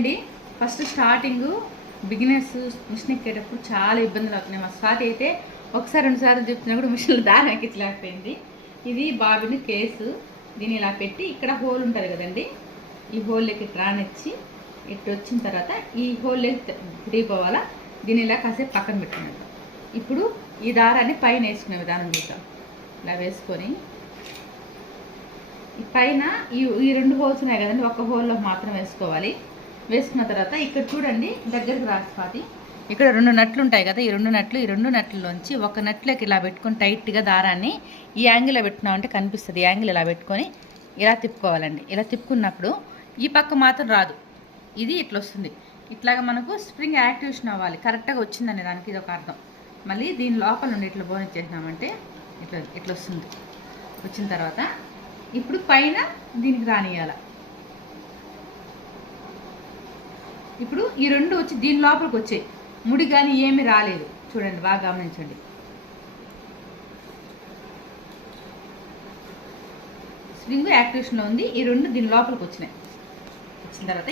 అండి. First starting beginners machine ఎక్కేటప్పుడు చాలా ఇబ్బందులు అవుతున్నాయి. మా స్వాతి అయితే ఒకసారి 2 సార్లు చెప్తున్నా కూడా మిషన్లో దారం ఎక్కించలేకపోయింది. ఇది బాబిని కేసు, దీన్ని ఇలా పెట్టి ఇక్కడ హోల్ ఉంటుంది కదండి, ఈ హోల్లోకి రానిచ్చి ఇట్టు వచ్చిన తర్వాత ఈ హోల్లోకి తిరిగిపోవాలా. దీన్ని ఇలా కాసేపు పక్కన పెట్టుకున్నాను. ఇప్పుడు ఈ దారాన్ని పైన వేసుకునే విధానం చూద్దాం. ఇలా వేసుకొని ఈ పైన ఈ 2 హోల్స్ ఉన్నాయి కదండి, ఒక హోల్లో మాత్రం వేసుకోవాలి. వేసుకున్న తర్వాత ఇక్కడ చూడండి, దగ్గరికి రాసిపాతి ఇక్కడ 2 నట్లు ఉంటాయి కదా, ఈ 2 నట్లలోంచి ఒక నట్లోకి ఇలా పెట్టుకొని టైట్గా దారాన్ని ఈ యాంగిల్లో పెట్టుకున్నామంటే కనిపిస్తుంది. యాంగిల్ ఇలా పెట్టుకొని ఇలా తిప్పుకోవాలండి. ఇలా తిప్పుకున్నప్పుడు ఈ పక్క మాత్రం రాదు, ఇది ఇట్లా వస్తుంది. ఇట్లాగా మనకు స్ప్రింగ్ యాక్టివేషన్ అవ్వాలి, కరెక్ట్గా వచ్చిందండి దానికి, ఇది ఒక అర్థం. మళ్ళీ దీని లోపల నుండి ఇట్లా బోనిచ్చేసినామంటే ఇట్లా వస్తుంది. వచ్చిన తర్వాత ఇప్పుడు పైన దీనికి రానియాల. ఇప్పుడు ఈ 2 వచ్చి దీని లోపలికి వచ్చాయి, ముడి కానీ ఏమీ రాలేదు. చూడండి, బాగా గమనించండి. స్ప్రింగ్ యాక్టివేషన్లో ఉంది, ఈ 2 దీని లోపలికి వచ్చినాయి. వచ్చిన తర్వాత